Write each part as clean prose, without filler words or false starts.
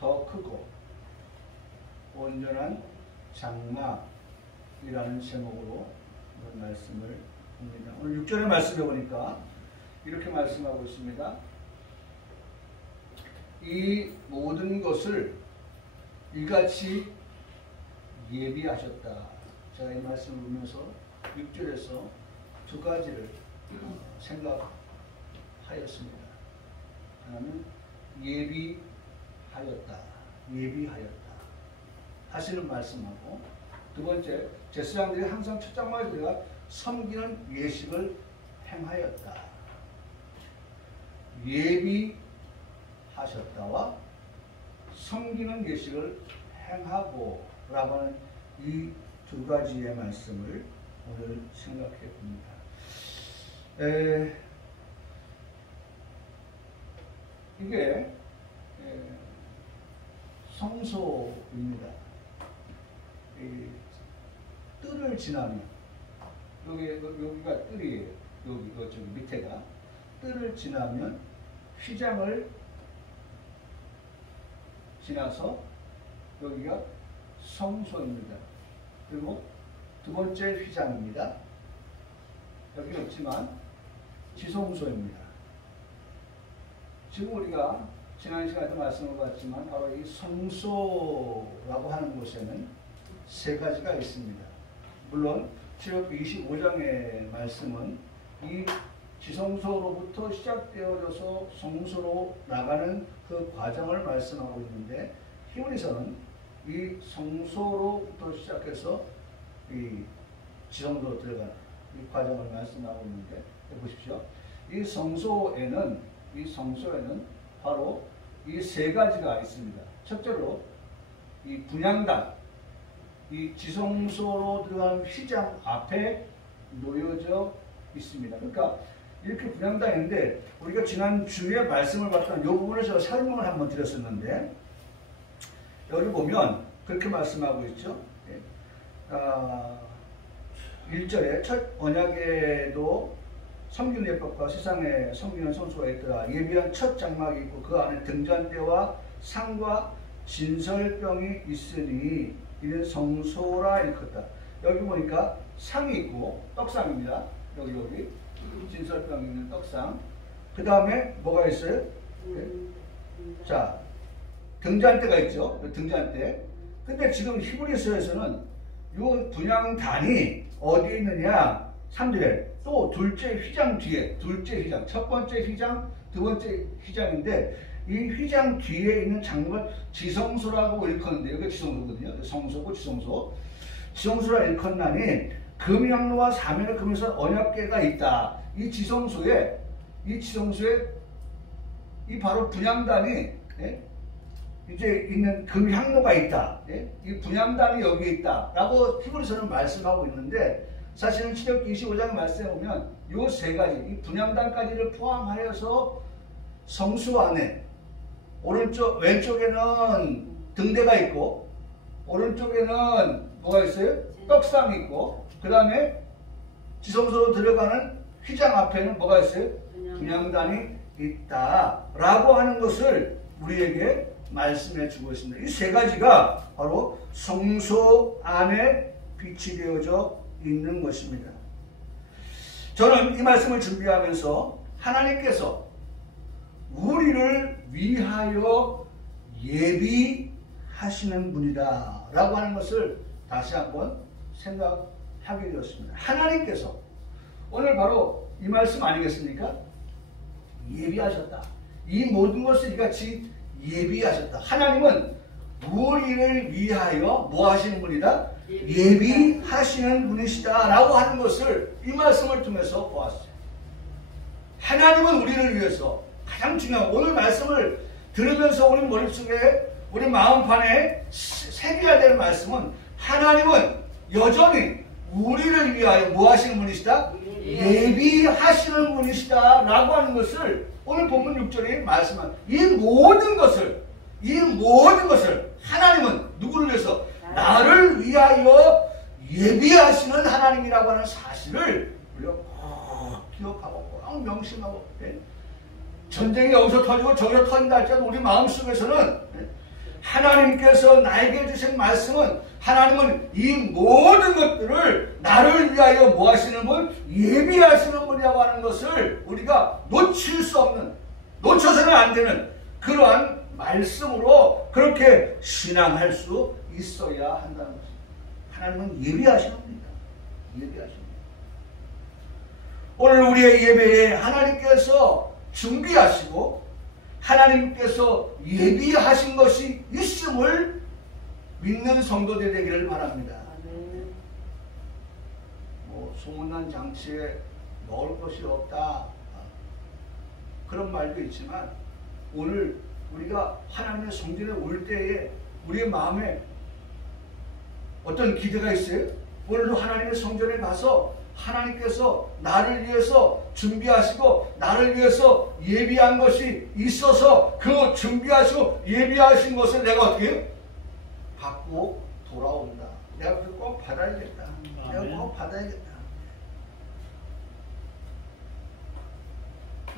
더 크고 온전한 장막이라는 제목으로 오늘 말씀을 봅니다. 오늘 6절의 말씀에 보니까 이렇게 말씀하고 있습니다. 이 모든 것을 이같이 예비하셨다. 제가 이 말씀을 보면서 6절에서 두 가지를 생각하였습니다. 하나는 예비하였다. 하시는 말씀하고, 두 번째, 제사장들이 항상 첫 장막에서 우리가 섬기는 예식을 행하였다. 예비하셨다와 섬기는 예식을 행하고 라고 하는 이 두 가지의 말씀을 오늘 생각해 봅니다. 이게 성소입니다. 뜰을 지나면 여기가 뜰이에요. 여기 밑에가 뜰을 지나면 휘장을 지나서 여기가 성소입니다. 그리고 두 번째 휘장입니다. 여기는 없지만 지성소입니다. 지금 우리가 지난 시간에도 말씀을 봤지만 바로 이 성소라고 하는 곳에는 세 가지가 있습니다. 물론 출애굽기 25장의 말씀은 이 지성소로부터 시작되어져서 성소로 나가는 그 과정을 말씀하고 있는데, 히브리서는 이 성소로부터 시작해서 이 지성소로 들어가는 이 과정을 말씀하고 있는데, 보십시오. 이 성소에는 바로 이 세 가지가 있습니다. 첫째로 이 분향단, 이 지성소로 들어가는 휘장 앞에 놓여져 있습니다. 그러니까 이렇게 분향단인데, 우리가 지난 주에 말씀을 봤던 이 부분을 제가 설명을 한번 드렸었는데, 여기 보면 그렇게 말씀하고 있죠. 1절에 첫 언약에도 섬기는 예법과 세상에 섬기는 성소가 있더라. 예비한 첫 장막이 있고 그 안에 등잔대와 상과 진설병이 있으니 이는 성소라 일컫다. 여기 보니까 상이 있고 떡상입니다. 여기 진설병이 있는 떡상. 그 다음에 뭐가 있어요? 자, 등잔대가 있죠. 등잔대. 근데 지금 히브리서에서는 이 분향단이 어디에 있느냐? 3절에 또 둘째 휘장 뒤에, 둘째 휘장, 첫 번째 휘장, 두 번째 휘장인데, 이 휘장 뒤에 있는 장막을 지성소라고 일컫는데, 여기가 지성소거든요. 성소고 지성소. 지성소라 일컫나니 금향로와 사면을 금에서 언약궤가 있다. 이 지성소에 이 바로 분향단이 이제 있는 금향로가 있다. 이 분향단이 여기 있다. 라고 히브리서는 말씀하고 있는데, 사실은 출애굽기 25장 말씀에 보면 이 세 가지, 이 분향단까지를 포함하여서 성수 안에 왼쪽에는 등대가 있고, 오른쪽에는 뭐가 있어요? 떡상이 있고, 그 다음에 지성소로 들어가는 휘장 앞에는 뭐가 있어요? 분향단이 있다. 라고 하는 것을 우리에게 말씀해 주고 있습니다. 이 세 가지가 바로 성소 안에 빛이 되어져 있는 것입니다. 저는 이 말씀을 준비하면서 하나님께서 우리를 위하여 예비하시는 분이다 라고 하는 것을 다시 한번 생각하게 되었습니다. 하나님께서 오늘 바로 이 말씀 아니겠습니까? 예비하셨다. 이 모든 것을 이같이 예비하셨다. 하나님은 우리를 위하여 뭐 하시는 분이다? 예비하시는 분이시다 라고 하는 것을 이 말씀을 통해서 보았어요. 하나님은 우리를 위해서 가장 중요한, 오늘 말씀을 들으면서 우리 머릿속에, 우리 마음판에 새겨야 될 말씀은, 하나님은 여전히 우리를 위하여 뭐 하시는 분이시다? 예비하시는 분이시다 라고 하는 것을 오늘 본문 6절에 말씀한 이 모든 것을 하나님은 누구를 위해서? 나를 위하여 예비하시는 하나님이라고 하는 사실을 우리가 꼭 기억하고 꼭 명심하고, 전쟁이 여기서 터지고 저기서 터진다 할지라도 우리 마음속에서는 하나님께서 나에게 주신 말씀은 하나님은 이 모든 것들을 나를 위하여 뭐 하시는 분? 예비하시는 분이라고 하는 것을 우리가 놓칠 수 없는, 놓쳐서는 안 되는 그러한 말씀으로 그렇게 신앙할 수 있어야 한다는 것입니다. 하나님은 예비하시는 분이다. 예비하시는 분이다. 오늘 우리의 예배에 하나님께서 준비하시고 하나님께서 예비하신 것이 있음을 믿는 성도들 되기를 바랍니다. 뭐 소문난 잔치에 먹을 것이 없다 그런 말도 있지만 오늘 우리가 하나님의 성전에 올 때에 우리의 마음에 어떤 기대가 있어요? 오늘도 하나님의 성전에 가서 하나님께서 나를 위해서 준비하시고 나를 위해서 예비한 것이 있어서 그 준비하시고 예비하신 것을 내가 어떻게 해요? 받고 돌아온다. 내가 그걸 꼭 받아야겠다. 내가 꼭 받아야겠다.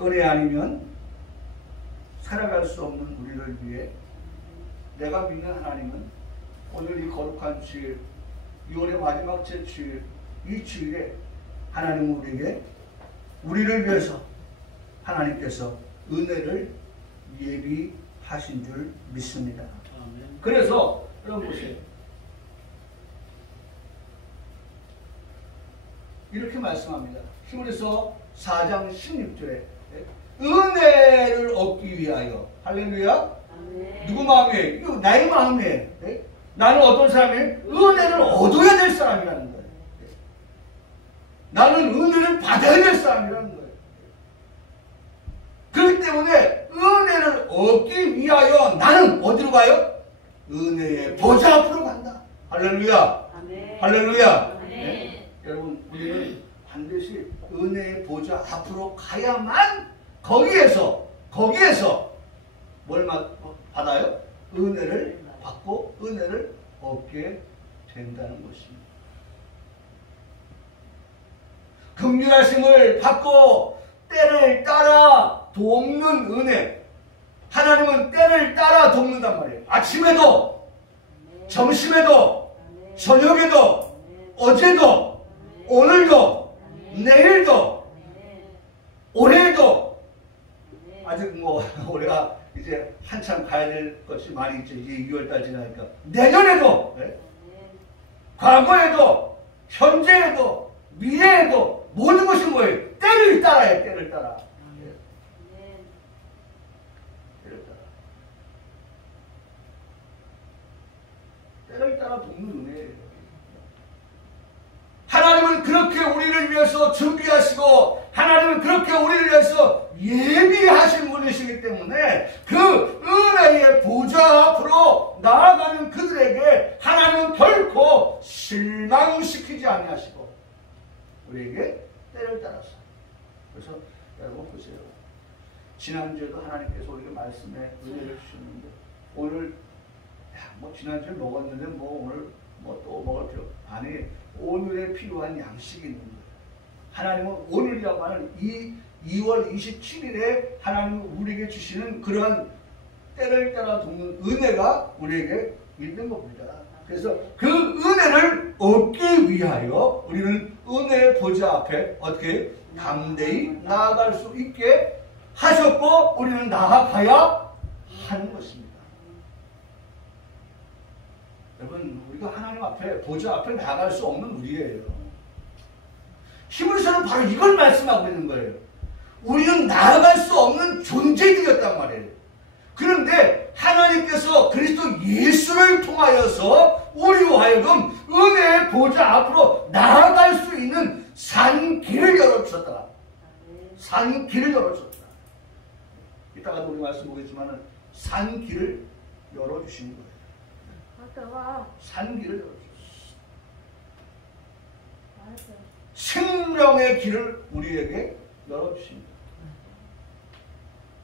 은혜 아니면 살아갈 수 없는 우리를 위해 내가 믿는 하나님은 오늘 이 거룩한 주일 6월의 마지막 제 주일 이 주일에 하나님은 우리를 위해서 하나님께서 은혜를 예비하신 줄 믿습니다. 아멘. 그래서 여러분 보세요. 이렇게 말씀합니다. 히브리서 4장 16절에 은혜를 얻기 위하여 할렐루야. 아멘. 누구 마음에? 이거 나의 마음에. 나는 어떤 사람이에요? 은혜를 얻어야 될 사람이라는 거예요. 나는 은혜를 받아야 될 사람이라는 거예요. 그렇기 때문에 은혜를 얻기 위하여 나는 어디로 가요? 은혜의 보좌 앞으로 간다. 할렐루야. 아멘. 할렐루야. 아멘. 네? 여러분 우리는 반드시 은혜의 보좌 앞으로 가야만 거기에서 뭘 받아요? 은혜를 받고 은혜를 얻게 된다는 것입니다. 긍휼하심을 받고 때를 따라 돕는 은혜. 하나님은 때를 따라 돕는단 말이에요. 아침에도, 점심에도, 저녁에도, 어제도, 오늘도, 내일도, 올해도. 아직 뭐 올해가 이제 한참 가야 될 것이 많이 있죠. 이제 2월달 지나니까. 내년에도, 네? 과거에도, 현재에도, 미래에도 모든 것이 뭐예요? 때를 따라요. 때를 따라. 때를 따라. 때를 따라 돕는 은혜예요. 하나님은 그렇게 우리를 위해서 준비하시고 하나님은 그렇게 우리를 위해서 예비하신 분이시기 때문에 그 은혜의 보좌 앞으로 나아가는 그들에게 하나님은 결코 실망시키지 아니하시고 우리에게 때를 따라서. 그래서 여러분 보세요. 지난주에도 하나님께서 우리에게 말씀에 은혜를 주셨는데 오늘 뭐 지난주에 먹었는데 뭐 오늘 뭐 또 먹을 필요 아니 오늘에 필요한 양식이 있는 거예요. 하나님은 오늘이라고 하는 이 2월 27일에 하나님은 우리에게 주시는 그러한 때를 따라 돕는 은혜가 우리에게 있는 겁니다. 그래서 그 은혜를 얻기 위하여 우리는 은혜의 보좌 앞에 어떻게 담대히 나아갈 수 있게 하셨고 우리는 나아가야 하는 것입니다. 여러분 우리가 하나님 앞에 보좌 앞에 나아갈 수 없는 우리예요. 히브리서는 바로 이걸 말씀하고 있는 거예요. 우리는 나아갈 수 없는 존재들이었단 말이에요. 그런데 하나님께서 그리스도 예수를 통하여서 우리와 하여금 은혜의 보좌 앞으로 나아갈 수 있는 산 길을 열어주셨다. 산 길을 열어주셨다. 이따가도 우리 말씀 보겠지만 산 길을 열어주신 거예요. 산 길을 열어주셨어요. 생명의 길을 우리에게 열어주십니다.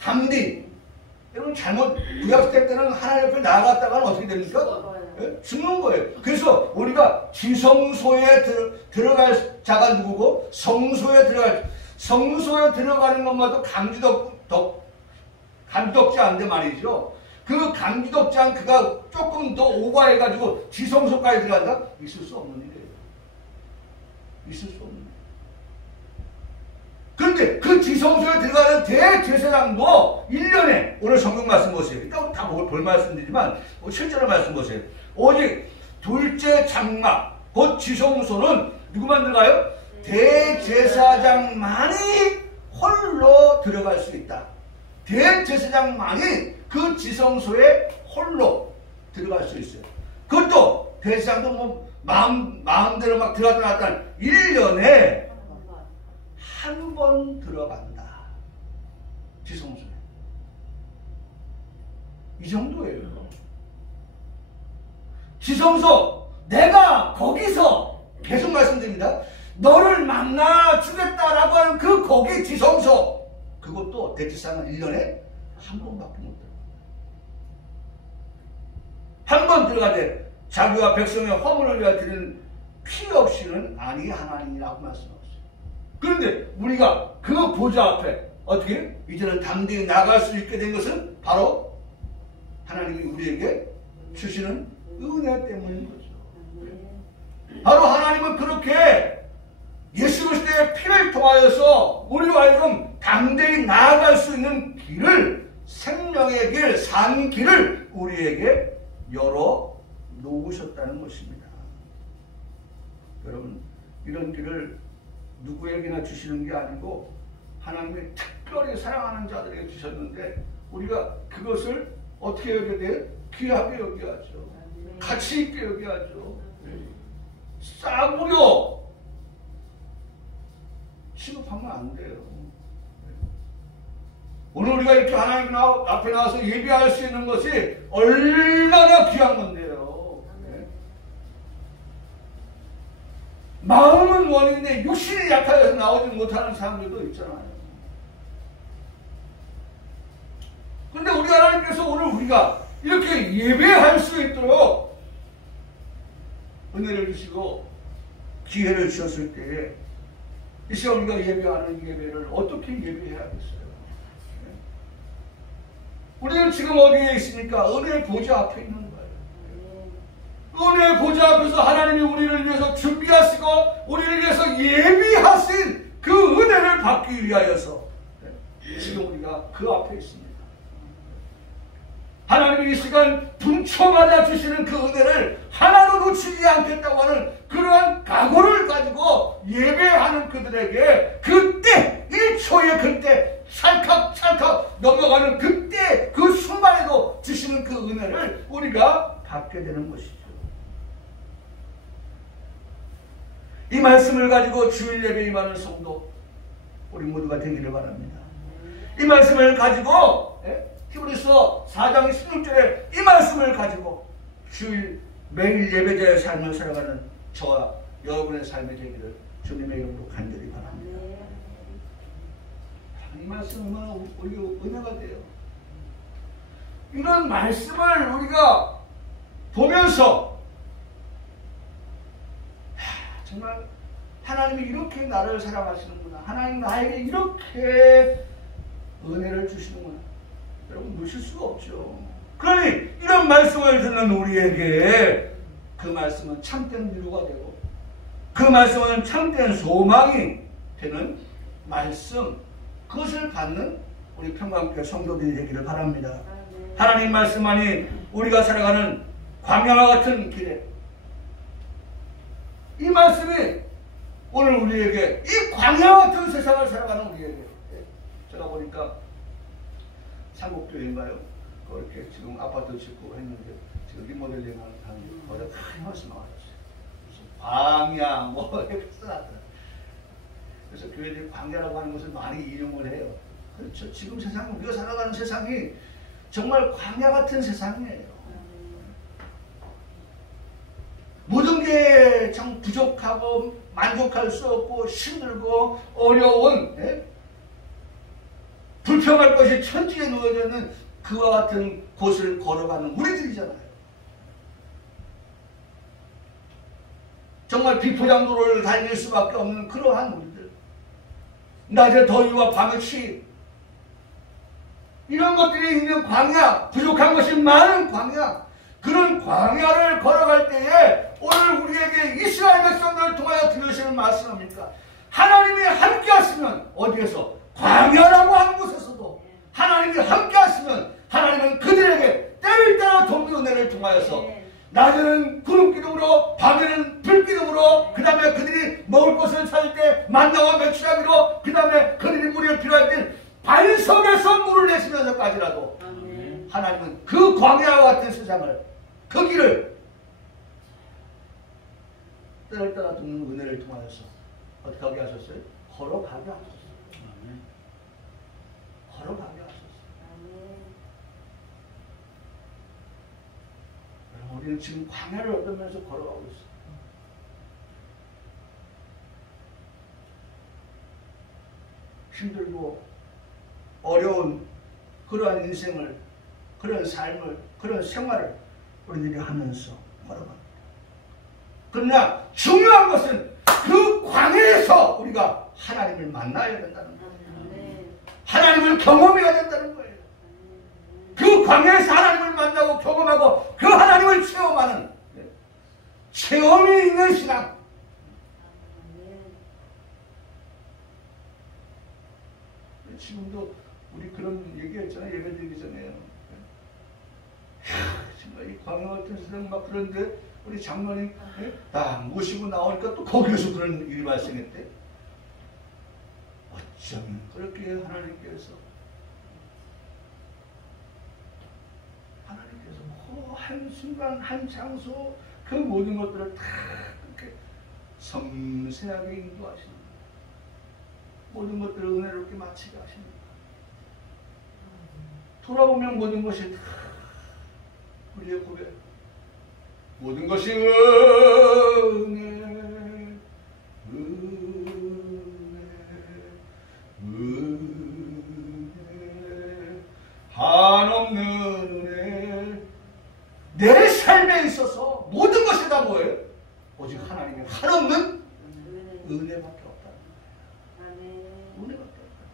담대. 여러분 잘못 구약시대 때는 하나님 앞에 나아갔다가는 어떻게 됩니까? 네? 죽는 거예요. 그래서 우리가 지성소에 들어갈 자가 누구고 성소에 들어가는 것마다 감지덕지 않는데 말이죠. 그 감기덕장 그가 조금 더 오버해가지고 지성소까지 들어간다? 있을 수 없는 일이에요. 있을 수 없는 일이에요. 그런데 그 지성소에 들어가는 대제사장도 1년에 오늘 성경 말씀 보세요. 일단 다 볼 말씀드리지만 실제로 말씀 보세요. 오직 둘째 장막 곧 지성소는 누구만 들어가요? 대제사장만이 홀로 들어갈 수 있다. 대제사장만이 그 지성소에 홀로 들어갈 수 있어요. 그것도 대제사장도 뭐 마음대로 막 들어갔다 나왔다 1년에 한 번 들어간다. 지성소에. 이 정도예요. 지성소 내가 거기서 계속 말씀드립니다. 너를 만나 주겠다라고 하는 그 거기 지성소 그것도 대제사장은 1년에 한 번밖에 못 들어가. 한 번 들어가되 자기와 백성의 허물을 위하여 드리는 피 없이는 아니 하나님이라고 말씀하셨어요. 그런데 우리가 그 보좌 앞에 어떻게 이제는 담대히 나갈 수 있게 된 것은 바로 하나님이 우리에게 주시는 은혜 때문인 거죠. 바로 하나님은 그렇게 예수 그리스도의 피를 통하여서 우리와 하여금 담대히 나아갈 수 있는 길을 생명의 길, 산 길을 우리에게 열어 놓으셨다는 것입니다. 여러분 이런 길을 누구에게나 주시는 게 아니고 하나님이 특별히 사랑하는 자들에게 주셨는데 우리가 그것을 어떻게 여겨야 돼요? 귀하게 여겨야죠. 가치 있게 여겨야죠. 싸구려 취급하면 안 돼요. 오늘 우리가 이렇게 하나님 앞에 나와서 예배할 수 있는 것이 얼마나 귀한 건데요. 마음은 원인데 육신이 약하여서 나오지 못하는 사람들도 있잖아요. 그런데 우리 하나님께서 오늘 우리가 이렇게 예배할 수 있도록 은혜를 주시고 기회를 주셨을 때에 이 시간 우리가 예배하는 예배를 어떻게 예배해야겠어요? 우리는 지금 어디에 있습니까? 은혜의 보좌 앞에 있는 거예요. 은혜의 보좌 앞에서 하나님이 우리를 위해서 준비하시고 우리를 위해서 예비하신 그 은혜를 받기 위하여서 지금 우리가 그 앞에 있습니다. 하나님이 이 시간 분초마다 주시는 그 은혜를 하나도 놓치지 않겠다고 하는 그러한 각오를 가지고 예배하는 그들에게 그때 1초의 그때 찰칵찰칵 넘어가는 그때 그 순간에도 주시는 그 은혜를 우리가 받게 되는 것이죠. 이 말씀을 가지고 주일 예배 임하는 성도 우리 모두가 되기를 바랍니다. 이 말씀을 가지고 히브리서 4장 16절에 이 말씀을 가지고 주일 매일 예배자의 삶을 살아가는 저와 여러분의 삶이 되기를 주님의 이름으로 간절히 바랍니다. 이 말씀은 우리가 은혜가 돼요. 이런 말씀을 우리가 보면서 정말 하나님이 이렇게 나를 사랑하시는구나. 하나님 나에게 이렇게 은혜를 주시는구나. 여러분 놓칠 수가 없죠. 그러니 이런 말씀을 듣는 우리에게 그 말씀은 참된 위로가 되고 그 말씀은 참된 소망이 되는 말씀 그것을 받는 우리 평강교회 성도들이 되기를 바랍니다. 하나님 말씀만이 우리가 살아가는 광야와 같은 길에 이 말씀이 오늘 우리에게 이 광야와 같은 세상을 살아가는 우리에게 제가 보니까 삼국교회인가요? 그렇게 지금 아파트 짓고 했는데 지금 리모델링 하는 거에 큰 말씀 나왔어요. 광야 뭐 이렇게 써놨더라고요. 그래서 교회들이 광야라고 하는 것을 많이 이용을 해요. 그렇죠. 지금 세상 우리가 살아가는 세상이 정말 광야 같은 세상이에요. 모든 게 참 부족하고 만족할 수 없고 힘들고 어려운 불평할 것이 천지에 놓여져 있는 그와 같은 곳을 걸어가는 우리들이잖아요. 정말 비포장도로를 달릴 수밖에 없는 그러한 우리들. 낮에 더위와 밤에 추위 이런 것들이 있는 광야, 부족한 것이 많은 광야, 그런 광야를 걸어갈 때에 오늘 우리에게 이스라엘 백성들을 통하여 들으시는 말씀입니까? 하나님이 함께 하시면 어디에서? 광야라고 하는 곳에서도 하나님이 함께 하시면 하나님은 그들에게 때를 따라 돕는 은혜를 통하여서 낮에는 구름 기둥으로 밤에는 불 기둥으로 그 다음에 그들이 먹을 것을 찾을 때 만나와 메추라기로 그 다음에 그들이 물이 필요할 때 반석에서 물을 내시면서까지라도 하나님은 그 광야와 같은 세상을 그 길을 때를 따라 돕는 은혜를 통하여서 어떻게 하게 하셨어요? 걸어가게 하셨어요. 걸어가게 하셨어요. 우리는 지금 광야를 얻으면서 걸어가고 있어요. 힘들고 어려운 그러한 인생을, 그런 삶을, 그런 생활을 우리들이 하면서 걸어갑니다. 그러나 중요한 것은 그 광야에서 우리가 하나님을 만나야 된다는 거예요. 하나님을 경험해야 된다는 거예요. 그 광야에서 하나님을 만나고 경험하고 그 하나님을 체험하는 체험이 있는 신앙. 지금도 우리 그런 얘기했잖아요. 예배드리기 전에. 정말 이 광야 같은 세상 막 그런데 우리 장로님 딱 모시고 나오니까 또 거기에서 그런 일이 발생했대. 어쩌면 그렇게 하나님께서 한 순간 한 장소 그 모든 것들을 다 그렇게 섬세하게 인도하시는 모든 것들을 은혜롭게 마치게 하십니다. 돌아보면 모든 것이 다 우리의 고백, 모든 것이 은혜, 한없는 은혜. 내 삶에 있어서 모든 것이 다 뭐예요? 오직 하나님의 한없는 은혜밖에 없다는 거예요. 은혜밖에 없다.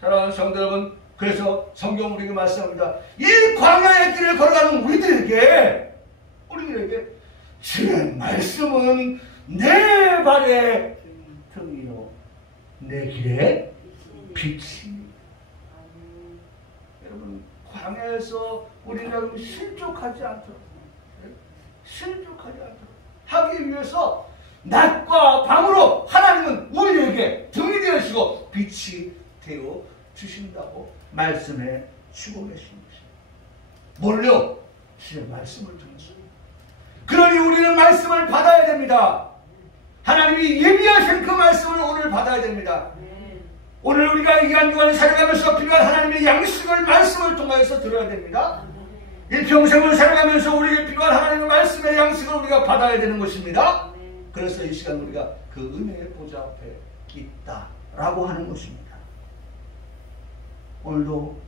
사랑하는 성도 여러분, 그래서 성경 우리에게 말씀합니다. 이 광야의 길을 걸어가는 우리들에게 주의 말씀은 내 발의 등이요 내 길에 빛이. 여러분, 광야에서 우리는 실족하지 않도록 하기 위해서 낮과 밤으로 하나님은 우리에게 등이 되어주시고 빛이 되어 주신다고 말씀해 주고 계신 것입니다. 뭘요? 주의 말씀을 통해서. 그러니 우리는 말씀을 받아야 됩니다. 하나님이 예비하신 그 말씀을 오늘 받아야 됩니다. 오늘 우리가 이 한 주간을 살아가면서 필요한 하나님의 양식을 말씀을 통해서 들어야 됩니다. 일평생을 살아가면서 우리에게 필요한 하나님의 말씀의 양식을 우리가 받아야 되는 것입니다. 그래서 이 시간 우리가 그 은혜의 보좌 앞에 있다라고 하는 것입니다. 오늘도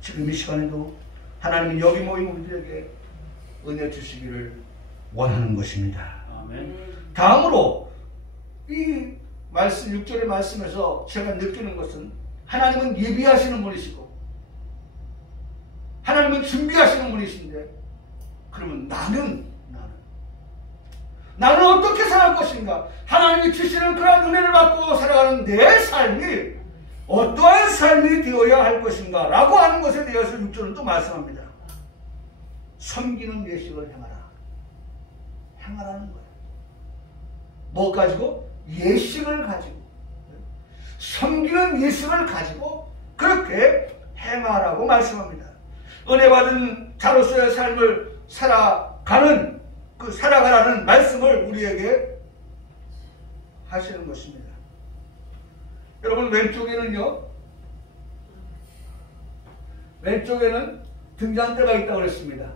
지금 이 시간에도 하나님이 여기 모인 우리들에게 은혜 주시기를 원하는 것입니다. 아멘. 다음으로 이 말씀 6절의 말씀에서 제가 느끼는 것은 하나님은 예비하시는 분이시고 하나님은 준비하시는 분이신데 그러면 나는 어떻게 살아갈 것인가? 하나님이 주시는 그런 은혜를 받고 살아가는 내 삶이 어떠한 삶이 되어야 할 것인가? 라고 하는 것에 대해서 6절은 또 말씀합니다. 섬기는 예식을 행하라는 거예요. 뭐 가지고? 예식을 가지고. 섬기는 예식을 가지고 그렇게 행하라고 말씀합니다. 은혜 받은 자로서의 삶을 살아가는 살아가라는 말씀을 우리에게 하시는 것입니다. 여러분, 왼쪽에는 등잔대가 있다고 그랬습니다.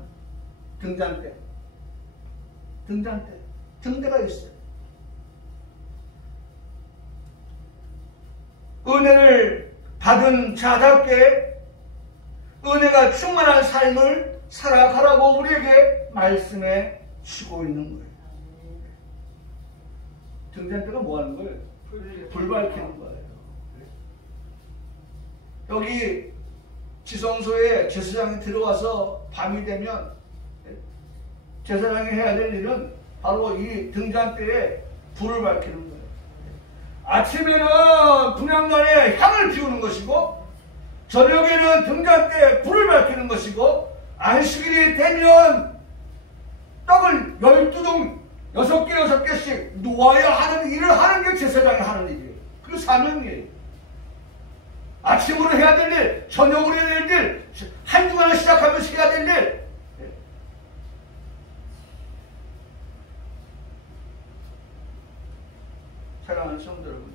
등대가 있어요. 은혜를 받은 자답게 은혜가 충만한 삶을 살아가라고 우리에게 말씀해 주고 있는 거예요. 등잔대가 뭐 하는 거예요? 불 밝히는 거예요. 여기 지성소에 제사장이 들어와서 밤이 되면 제사장이 해야 될 일은 바로 이 등잔대에 불을 밝히는 거예요. 아침에는 분향단에 향을 피우는 것이고 저녁에는 등잔대에 불을 밝히는 것이고 안식일이 되면 떡을 12종 6개 6개씩 놓아야 하는 일을 하는 게 제사장이 하는 일이에요. 그 사명이에요. 아침으로 해야 될 일, 저녁으로 해야 될 일, 한 주간을 시작하면서 해야 될 일. 사랑하는 성도 여러분,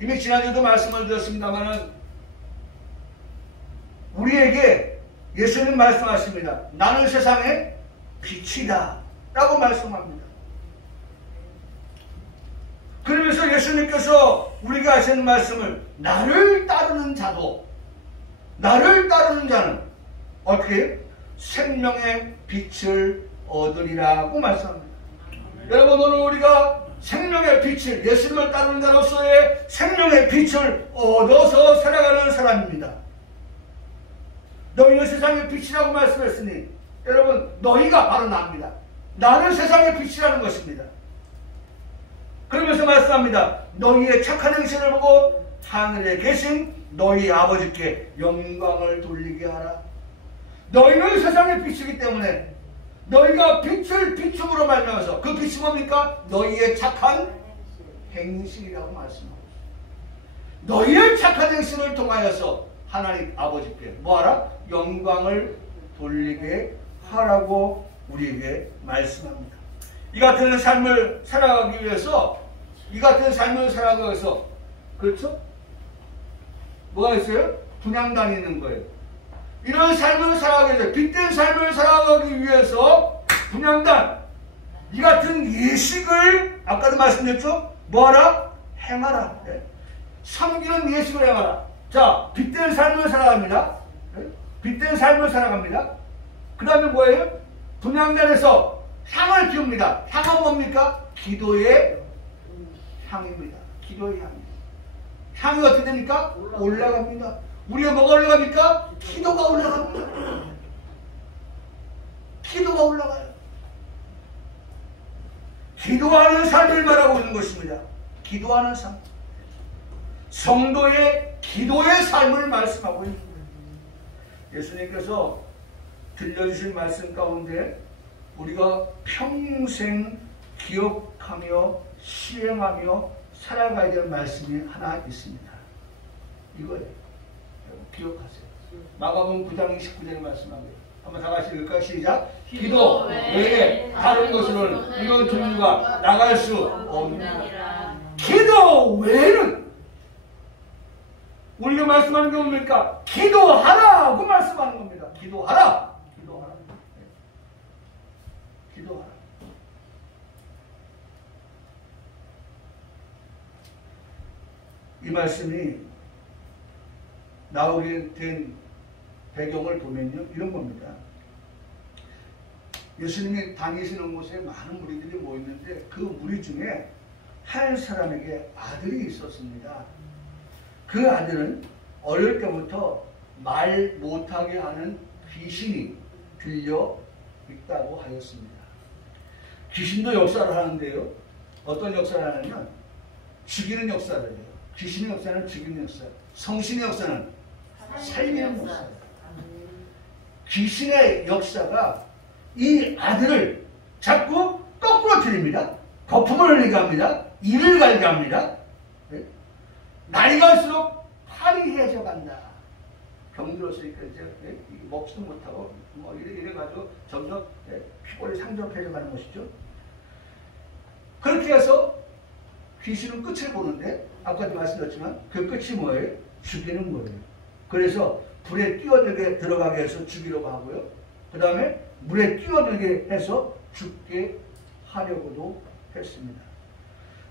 이미 지난주에도 말씀을 드렸습니다만은 우리에게 예수님 말씀하십니다. 나는 세상의 빛이다 라고 말씀합니다. 그러면서 예수님께서 우리가 하시는 말씀을 나를 따르는 자도 나를 따르는 자는 어떻게 생명의 빛을 얻으리라고 말씀합니다. 여러분, 오늘 우리가 생명의 빛을 예수님을 따르는 자로서의 생명의 빛을 얻어서 살아가는 사람입니다. 너희는 세상의 빛이라고 말씀했으니 여러분, 너희가 바로 나입니다. 나는 세상의 빛이라는 것입니다. 그러면서 말씀합니다. 너희의 착한 행실을 보고 하늘에 계신 너희 아버지께 영광을 돌리게 하라. 너희는 세상의 빛이기 때문에 너희가 빛을 비춤으로 말미암아서 그 빛이 뭡니까? 너희의 착한 행실이라고 말씀하고 있습니다. 너희의 착한 행실을 통하여서 하나님 아버지께 뭐하라? 영광을 돌리게 하라고 우리에게 말씀합니다. 이 같은 삶을 살아가기 위해서 그렇죠? 뭐가 있어요? 분향단이 있는 거예요. 이런 삶을 살아가기 위해서, 빛된 삶을 살아가기 위해서 분향단, 이 같은 예식을 아까도 말씀드렸죠? 뭐하라? 행하라. 네. 섬기는 예식을 행하라. 자, 빛된 삶을 살아갑니다. 네? 빛된 삶을 살아갑니다. 그 다음에 뭐예요? 분향단에서 향을 피웁니다. 향은 뭡니까? 기도의 향입니다. 기도의 향입니다. 향이 어떻게 됩니까? 올라갑니다. 우리가 뭐가 올라갑니까? 기도가 올라갑니다. 기도가 올라가요. 기도하는 삶을 말하고 있는 것입니다. 기도하는 삶. 성도의 기도의 삶을 말씀하고 있는 거예요. 예수님께서 들려주신 말씀 가운데 우리가 평생 기억하며 시행하며 살아가야 될 말씀이 하나 있습니다. 이거예요. 기억하세요. 마가복음 9장 29절에 말씀하고요. 한번 다 같이 읽을까요? 시작. 기도 외에 다른 것으로는 이런 종류가 나갈 수 없느니라. 기도 외에는 우리가 말씀하는 게 뭡니까? 기도하라고 말씀하는 겁니다. 기도하라. 기도하라. 기도하라. 이 말씀이 나오게 된 배경을 보면요, 이런 겁니다. 예수님이 다니시는 곳에 많은 무리들이 모였는데 그 무리 중에 한 사람에게 아들이 있었습니다. 그 아들은 어릴 때부터 말 못하게 하는 귀신이 들려 있다고 하였습니다. 귀신도 역사를 하는데요, 어떤 역사를 하냐면 죽이는 역사를 해요. 귀신의 역사는 죽이는 역사, 성신의 역사는 살리는 역사. 귀신의 역사가 이 아들을 자꾸 거꾸로 들입니다. 거품을 흘리게 합니다. 이를 갈게 합니다. 네? 나이 갈수록 팔이 해져 간다. 병들었으니까 이제 네? 먹지도 못하고 뭐 이래가지고 점점 네? 피골이 상접해져 가는 것이죠. 그렇게 해서 귀신은 끝을 보는데 아까도 말씀드렸지만 그 끝이 뭐예요? 죽이는 거예요. 그래서 불에 뛰어들게 들어가게 해서 죽이려고 하고요. 그 다음에 물에 뛰어들게 해서 죽게 하려고도 했습니다.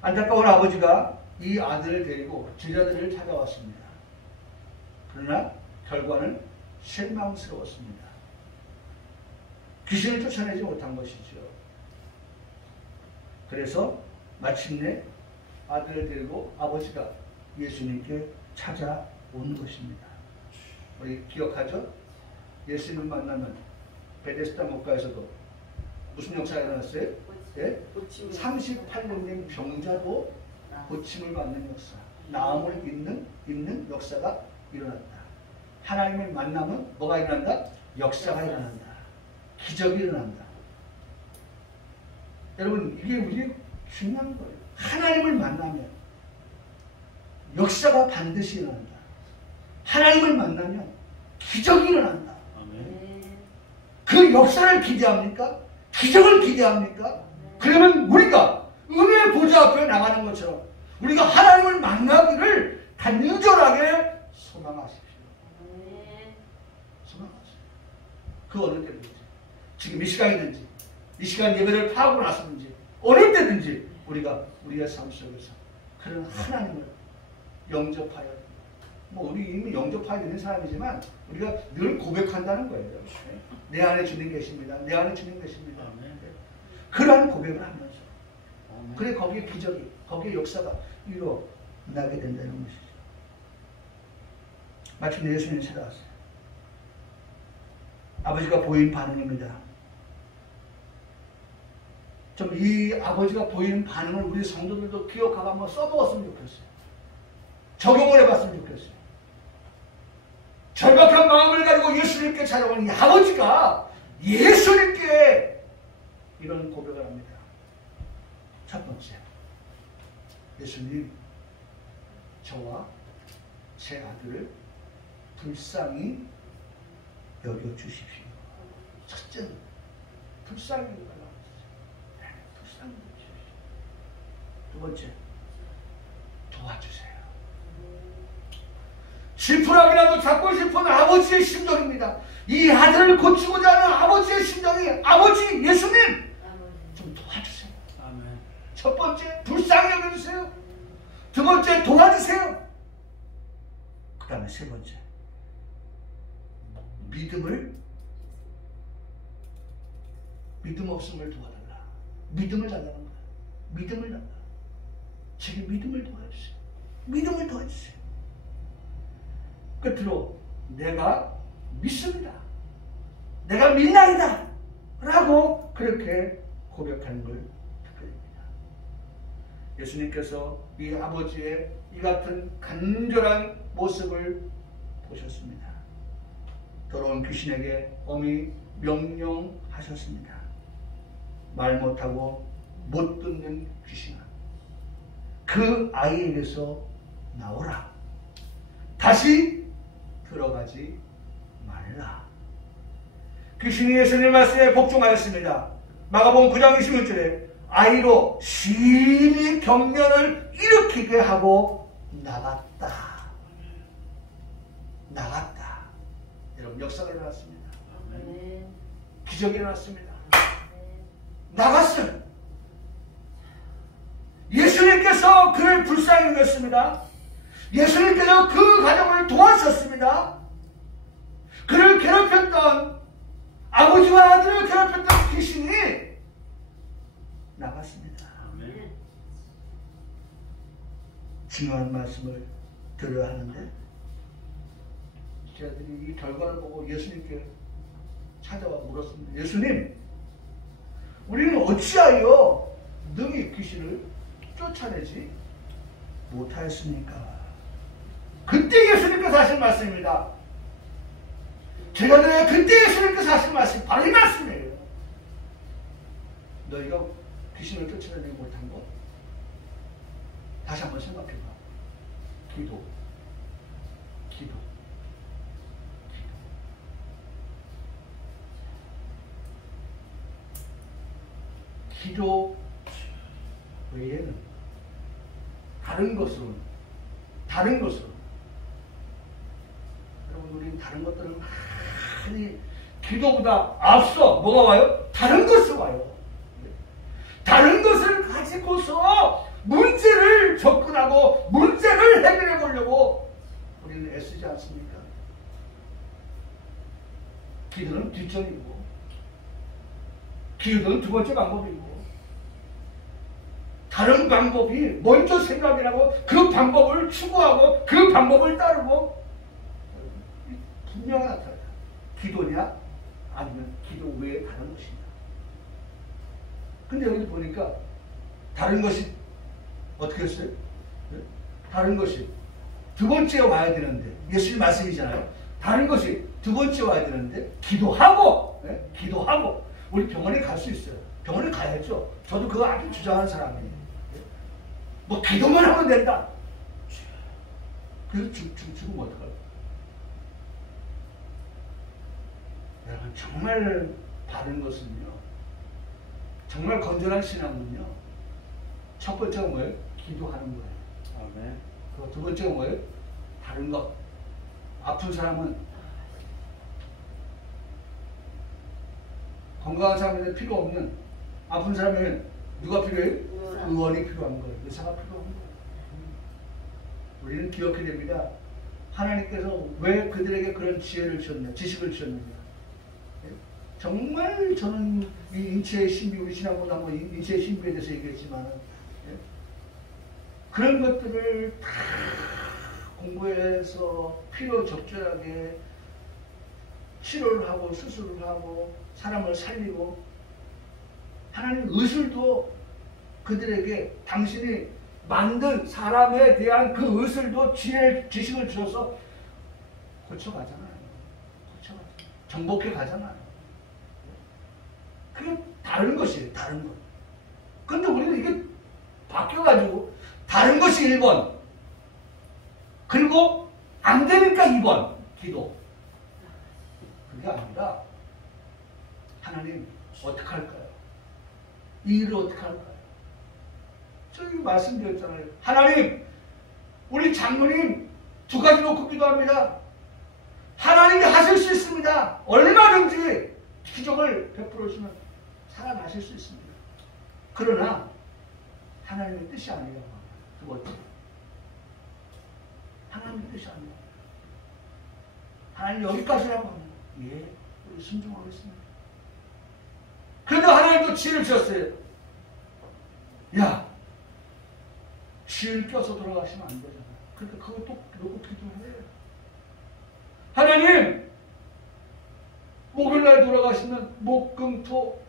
안타까운 아버지가 이 아들을 데리고 제자들을 찾아왔습니다. 그러나 결과는 실망스러웠습니다. 귀신을 쫓아내지 못한 것이죠. 그래서 마침내 아들을 데리고 아버지가 예수님께 찾아왔습니다. 오는 것입니다. 우리 기억하죠? 예수님을 만나면 베데스다 목가에서도 무슨 역사가 일어났어요? 예? 38년 된 병자도 고침을 받는 역사, 나음을 입는 역사가 일어났다. 하나님을 만나면 뭐가 일어난다? 역사가 일어난다. 기적이 일어난다. 여러분, 이게 우리 중요한 거예요. 하나님을 만나면 역사가 반드시 일어난다. 하나님을 만나면 기적이 일어난다. 그 역사를 기대합니까? 기적을 기대합니까? 그러면 우리가 은혜의 보좌 앞에 나가는 것처럼 우리가 하나님을 만나기를 간절하게 소망하십시오. 소망하십시오. 그 어느 때든지, 지금 이 시간이든지, 이 시간 예배를 하고 나서든지, 어느 때든지 우리의 삶 속에서 그런 하나님을 영접하여, 뭐 우리 이미 영접하여 있는 사람이지만 우리가 늘 고백한다는 거예요. 내 안에 주님 계십니다. 내 안에 주님 계십니다. 그러한 고백을 하면서, 그래 거기에 기적이, 거기에 역사가 일어나게 된다는 것이죠. 마침내 예수님이 찾아왔어요. 아버지가 보인 반응입니다. 좀 이 아버지가 보이는 반응을 우리 성도들도 기억하고 한번 써먹었으면 좋겠어요. 적용을 해봤으면 좋겠어요. 절박한 마음을 가지고 예수님께 찾아오는 이 아버지가 예수님께 이런 고백을 합니다. 첫 번째, 예수님, 저와 제 아들을 불쌍히 여겨주십시오. 첫째는 불쌍히 여겨주십시오. 불쌍히 여겨주십시오. 두 번째, 도와주세요. 지푸라기라도 잡고 싶은 아버지의 심정입니다. 이 아들을 고치고자 하는 아버지의 심정이, 아버지 예수님 좀 도와주세요. 아멘. 첫 번째, 불쌍히 여겨주세요. 두 번째, 도와주세요. 그 다음에 세 번째, 믿음 없음을 도와달라. 믿음을 달라는 거야. 믿음을 달라. 제게 믿음을 도와주세요. 믿음을 도와주세요. 끝으로 내가 믿습니다. 내가 믿나이다. 라고 그렇게 고백하는 걸 듣게 됩니다. 예수님께서 이 아버지의 이 같은 간절한 모습을 보셨습니다. 더러운 귀신에게 엄히 명령하셨습니다. 말 못하고 못 듣는 귀신아, 그 아이에게서 나오라. 다시 들어가지 말라. 귀신이 예수님 말씀에 복종하였습니다. 마가복음 9장 26절에 아이로 심히 경련을 일으키게 하고 나갔다. 여러분, 역사가 일어났습니다. 기적이 일어났습니다. 나갔어요. 예수님께서 그를 불쌍히 여겼습니다. 예수님께서 그 가정을 도와주셨습니다. 그를 괴롭혔던, 아버지와 아들을 괴롭혔던 귀신이 나갔습니다. 아멘. 중요한 말씀을 드려야 하는데, 제자들이 이 결과를 보고 예수님께 찾아와 물었습니다. 예수님, 우리는 어찌하여 능히 귀신을 쫓아내지 못하였습니까? 그때 예수님께서 하신 말씀입니다. 제자들의 그때 예수님께서 하신 말씀, 바로 이 말씀이에요. 너희가 귀신을 쫓아내지 못한 것, 다시 한번 생각해봐. 기도. 기도 외에는 다른 것으로는, 여러분, 우리는 다른 것들은 많이 기도보다 앞서 뭐가 와요? 다른 것이 와요. 다른 것을 가지고서 문제를 접근하고 문제를 해결해 보려고 우리는 애쓰지 않습니까? 기도는 뒷전이고, 기도는 두 번째 방법이고, 다른 방법이 먼저 생각이라고 그 방법을 추구하고 그 방법을 따르고 분명히 나타나. 기도냐? 아니면 기도 외에 다른 것이냐. 근데 여기 보니까 다른 것이 어떻게 했어요? 네? 다른 것이 두 번째 와야 되는데, 예수님 말씀이잖아요. 다른 것이 두 번째 와야 되는데 기도하고, 네? 기도하고. 우리 병원에 갈 수 있어요. 병원에 가야죠. 저도 그거 아주 주장하는 사람이에요. 뭐 기도만 하면 된다. 그래서 죽으면 어떡할까? 여러분, 정말 바른 것은요, 정말 건전한 신앙은요, 첫 번째가 뭐예요? 기도하는 거예요. 아멘. 그리고 두 번째가 뭐예요? 다른 것. 아픈 사람은, 건강한 사람인데 필요 없는 아픈 사람에는 누가 필요해요? 의원이 필요한 거예요. 의사가 필요한 거예요. 우리는 기억해야 됩니다. 하나님께서 왜 그들에게 그런 지혜를 주셨냐, 지식을 주셨느냐. 정말 저는 이 인체의 신비, 우리 지난번에 한번 인체의 신비에 대해서 얘기했지만, 그런 것들을 다 공부해서 필요 적절하게 치료를 하고 수술을 하고 사람을 살리고, 하나님 의술도 그들에게 당신이 만든 사람에 대한 그 의술도 지식을 주셔서 고쳐가잖아요. 정복해 가잖아요. 그게 다른 것이에요. 다른 것. 근데 우리는 이게 바뀌어가지고 다른 것이 1번, 그리고 안 되니까 2번 기도. 그게 아니라 하나님 어떻게 할까요? 이 일을 어떻게 할까요? 저기 말씀드렸잖아요. 하나님, 우리 장로님 2가지 놓고 기도합니다. 하나님이 하실 수 있습니다. 얼마든지 기적을 베풀어 주시면 살아나실 수 있습니다. 그러나 하나님의 뜻이 아니라고 합니다. 두 번째, 하나님의 뜻이 아니라고. 하나님 여기까지라고 합니다. 예, 우리 순종하겠습니다. 그런데 하나님도 지혜를 주셨어요. 야, 지혜를 껴서 돌아가시면 안 되잖아. 그러니까 그거 또 놓고 기도해. 하나님, 목요일날 돌아가시면 목, 금, 토.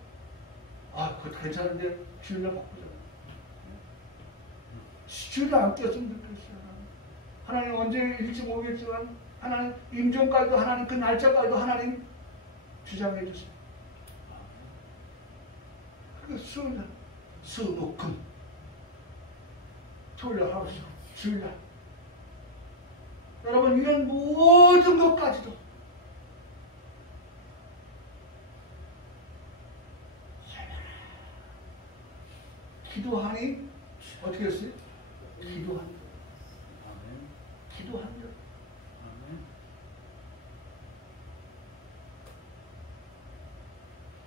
아, 그것도 괜찮은데 주일날 바꾸잖아. 주일날 안 꼈으면 좋겠어요. 하나님 언제 일지 모르겠지만 하나님 임종까지도, 하나님 그 날짜까지도 하나님 주장해 주세요. 그 수요일날 수, 목, 금, 토요일날 하루씩, 주일날. 여러분, 이런 모든 것까지도 기도하니 어떻게 했어요? 기도한다. 기도한다.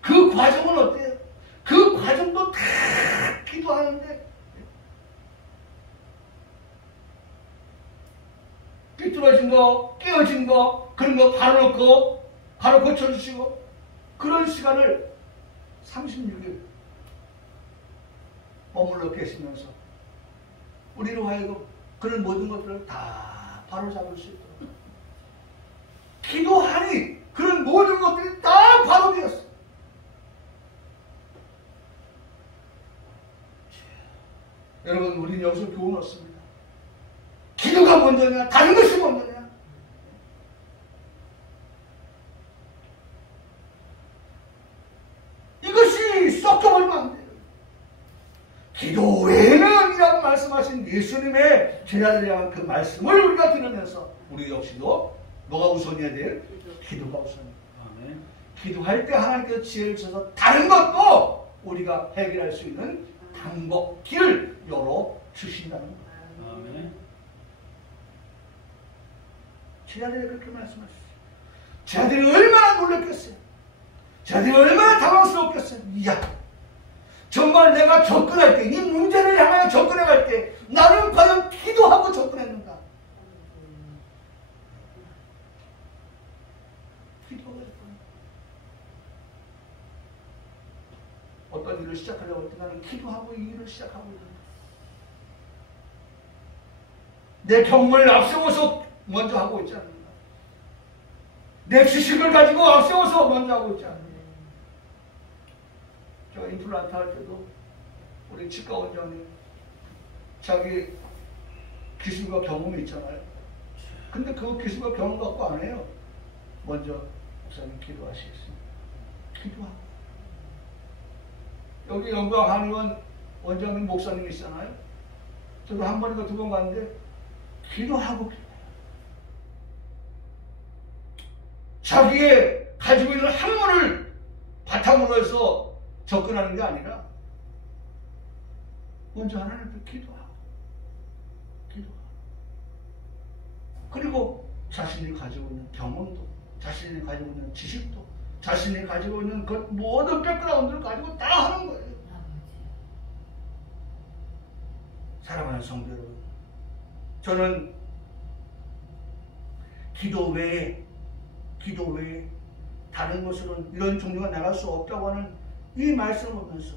그 과정은 어때요? 그 과정도 다 기도하는데 삐뚤어진 거, 깨어진 거, 그런 거 바로 놓고 바로 고쳐주시고, 그런 시간을 36일 머물러 계시면서 우리로 하여금 그런 모든 것들을 다 바로 잡을 수 있도록 기도하니 그런 모든 것들이 다 바로 되었어. 여러분, 우리는 여기서 교훈 얻습니다. 기도가 먼저냐, 다른 것이 먼저냐? 이것이 섞여버리면 안 돼요. 기도 외에는 이라고 말씀하신 예수님의 제자들에 대한 그 말씀을 우리가 들으면서 우리 역시도 뭐가 우선이어야 돼요? 기도가 우선이에요. 아멘. 기도할 때 하나님께서 지혜를 주셔서 다른 것도 우리가 해결할 수 있는 방법, 길을 열어주신다는 거예요. 아멘. 제자들이 그렇게 말씀하셨어요. 제자들이 얼마나 놀랐겠어요. 제자들이 얼마나 당황스럽겠어요. 이야, 정말 내가 접근할 때, 이 문제를 향하여 접근해 갈 때 나는 과연 기도하고 접근했는가? 기도하고 접근. 어떤 일을 시작하려고 할 때 나는 기도하고 이 일을 시작하고 있는다. 내 경험을 앞세워서 먼저 하고 있지 않는가? 내 지식을 가지고 앞세워서 먼저 하고 있지 않아요. 제가 임플란트 할 때도 우리 치과 원장님 자기 기술과 경험이 있잖아요. 근데 그 기술과 경험 갖고 안 해요. 먼저 목사님 기도하시겠습니다. 기도하고. 여기 영광 한의원 원장님 목사님 있잖아요. 저도 한 번인가 두 번 갔는데 기도하고 자기의 가지고 있는 학문을 바탕으로 해서 접근하는 게 아니라 먼저 하나님께 기도하고 그리고 자신이 가지고 있는 경험도 자신이 가지고 있는 지식도 자신이 가지고 있는 그 모든 백그라운드를 가지고 다 하는 거예요. 사랑하는 성도 여러분, 저는 기도 외에 다른 것으로는 이런 종류가 나갈 수 없다고 하는 이 말씀을 보면서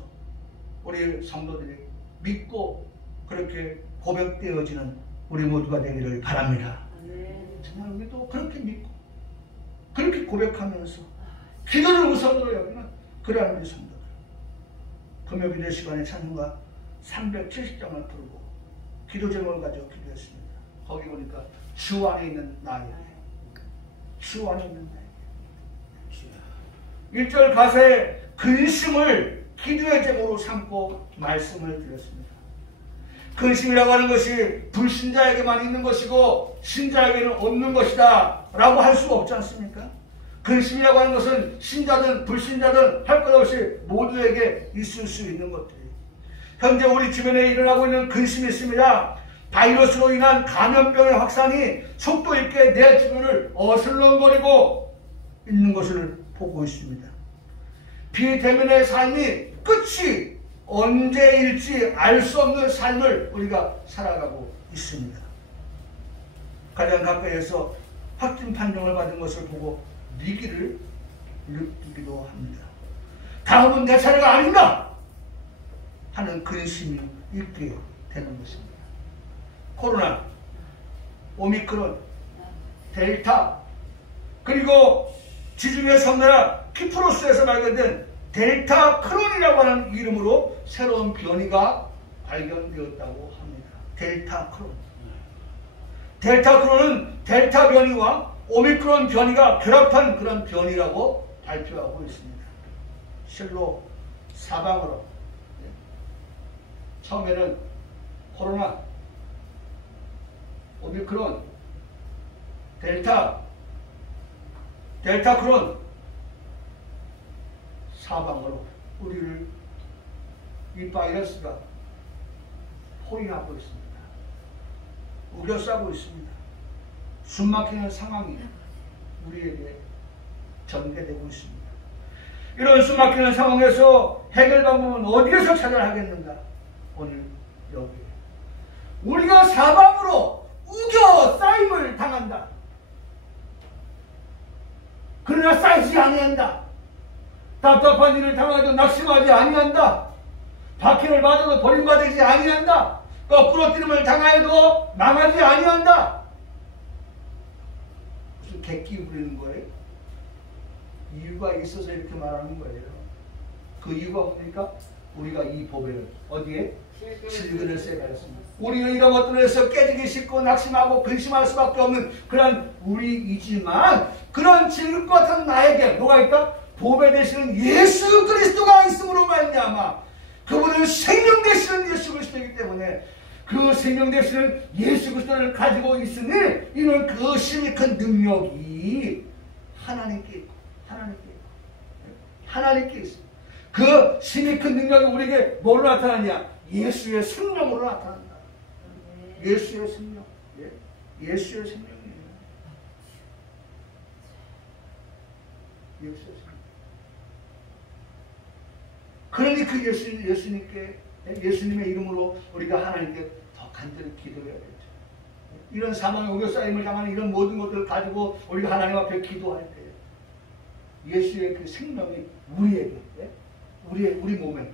우리 성도들이 믿고 그렇게 고백되어지는 우리 모두가 되기를 바랍니다. 정말 우리도 그렇게 믿고 그렇게 고백하면서 기도를 우선으로 여기는 그러한 우리 성도들. 금요일의 시간에 찬송가 370장을 부르고 기도 제목을 가지고 기도했습니다. 거기 보니까 주 안에 있는 나에게, 주 안에 있는 나에게. 1절 가사에 근심을 기도의 제목으로 삼고 말씀을 드렸습니다. 근심이라고 하는 것이 불신자에게만 있는 것이고 신자에게는 없는 것이다 라고 할 수 없지 않습니까? 근심이라고 하는 것은 신자든 불신자든 할 것 없이 모두에게 있을 수 있는 것들이에요. 현재 우리 주변에 일어나고 있는 근심이 있습니다. 바이러스로 인한 감염병의 확산이 속도 있게 내 주변을 어슬렁거리고 있는 것을 보고 있습니다. 비대면의 삶이 끝이 언제일지 알 수 없는 삶을 우리가 살아가고 있습니다. 가장 가까이에서 확진 판정을 받은 것을 보고 위기를 느끼기도 합니다. 다음은 내 차례가 아닌가 하는 근심이 있게 되는 것입니다. 코로나, 오미크론, 델타, 그리고 지중해 섬나라 키프로스에서 발견된 델타 크론이라고 하는 이름으로 새로운 변이가 발견되었다고 합니다. 델타 크론. 델타 크론은 델타 변이와 오미크론 변이가 결합한 그런 변이라고 발표하고 있습니다. 실로 사방으로 처음에는 코로나, 오미크론, 델타 크론 사방으로 우리를 이 바이러스가 포위하고 있습니다. 우겨싸고 있습니다. 숨막히는 상황이 우리에게 전개되고 있습니다. 이런 숨막히는 상황에서 해결 방법은 어디에서 찾아야 하겠는가? 오늘 여기 우리가 사방으로 우겨싸임을 당한다. 그러나 쌓이지 아니한다. 답답한 일을 당하도 낙심하지 아니한다. 박해를 받아도 버림받지 아니한다. 부러뜨림을 당하여도 망하지 아니한다. 무슨 객기 부리는 거예요? 이유가 있어서 이렇게 말하는 거예요. 그 이유가 뭡니까? 우리가 이 보배를 어디에? 질근을 쇠가였습니다. 우리는 이런 것들에서 깨지기 싫고 낙심하고 근심할 수밖에 없는 그런 우리이지만 그런 질근과 같은 나에게 뭐가 있다? 보배 되시는 예수 그리스도가 있음으로 말미암아 그분은 생명 되시는 예수 그리스도이기 때문에 그 생명 되시는 예수 그리스도를 가지고 있으니 이는 그 힘이 큰 능력이 하나님께 있고 하나님께 있습니다. 그 힘이 큰 능력이 우리에게 뭐로 나타나냐? 예수의 생명으로 나타난다. 예수의 생명. 예수의 생명이에요. 예수의 생명. 그러니 그 예수님의 이름으로 우리가 하나님께 더 간절히 기도해야 되죠. 이런 사망의 우겨싸임을 당하는 이런 모든 것들을 가지고 우리가 하나님 앞에 기도할 때 예수의 그 생명이 우리에게, 우리 몸에,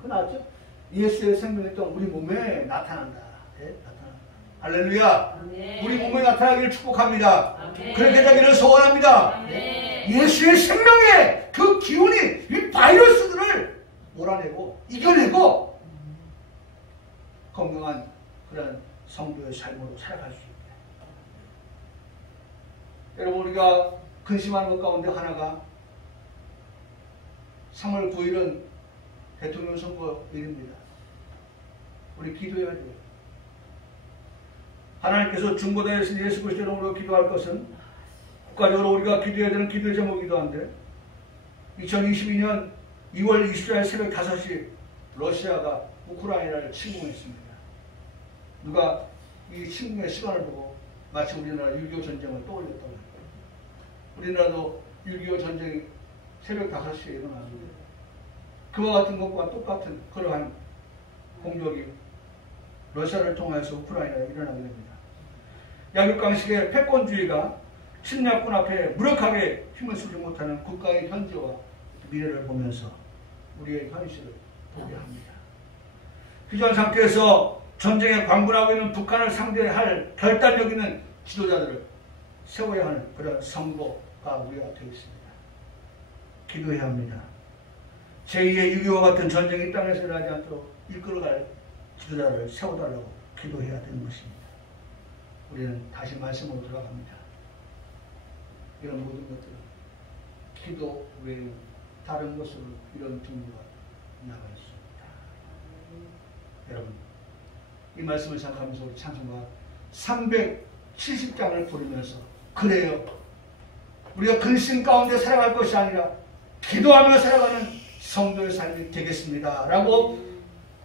그 나죠? 예수의 생명이 또 우리 몸에 나타난다. 나타난다. 할렐루야. 아멘. 우리 몸에 나타나기를 축복합니다. 아멘. 그렇게 되기를 소원합니다. 아멘. 예수의 생명의 그 기운이 이 바이러스들을 몰아내고 이겨내고 건강한 그런 성도의 삶으로 살아갈 수 있다. 여러분, 우리가 근심하는 것 가운데 하나가 3월 9일은 대통령 선거일입니다. 우리 기도해야 돼요. 하나님께서 중보자이신 예수 그리스도의 이름으로 기도할 것은 국가적으로 우리가 기도해야 되는 기도의 제목이기도 한데 2022년 2월 24일 새벽 5시 러시아가 우크라이나를 침공했습니다. 누가 이 침공의 시간을 보고 마치 우리나라 6.25 전쟁을 떠올렸다고 합니다. 우리나라도 6.25 전쟁이 새벽 5시에 일어났는데 그와 같은 것과 똑같은 그러한 공격이 러시아를 통해서 우크라이나에 일어나게 됩니다. 약육강식의 패권주의가 침략군 앞에 무력하게 힘을 쓰지 못하는 국가의 현재와 미래를 보면서 우리의 현실을 보게 합니다. 휴전 상태에서 전쟁에 광분하고 있는 북한을 상대할 결단력 있는 지도자들을 세워야 하는 그런 선거가 우리 앞에 있습니다. 기도해야 합니다. 제2의 6.25와 같은 전쟁이 땅에서 일어나지 않도록 이끌어갈 지도자를 세워달라고 기도해야 되는 것입니다. 우리는 다시 말씀으로 돌아갑니다. 이런 모든 것들은 기도 외에 다른 것으로 이런 종류가 나가 있습니다. 여러분, 이 말씀을 생각하면서 우리 찬송가 370장을 부르면서 그래요, 우리가 근심 가운데 살아갈 것이 아니라 기도하며 살아가는 성도의 삶이 되겠습니다 라고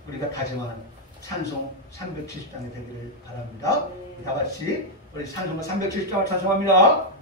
우리가 다짐하는 찬송 370장이 되기를 바랍니다. 다 같이 우리 찬송가 370장을 찬송합니다.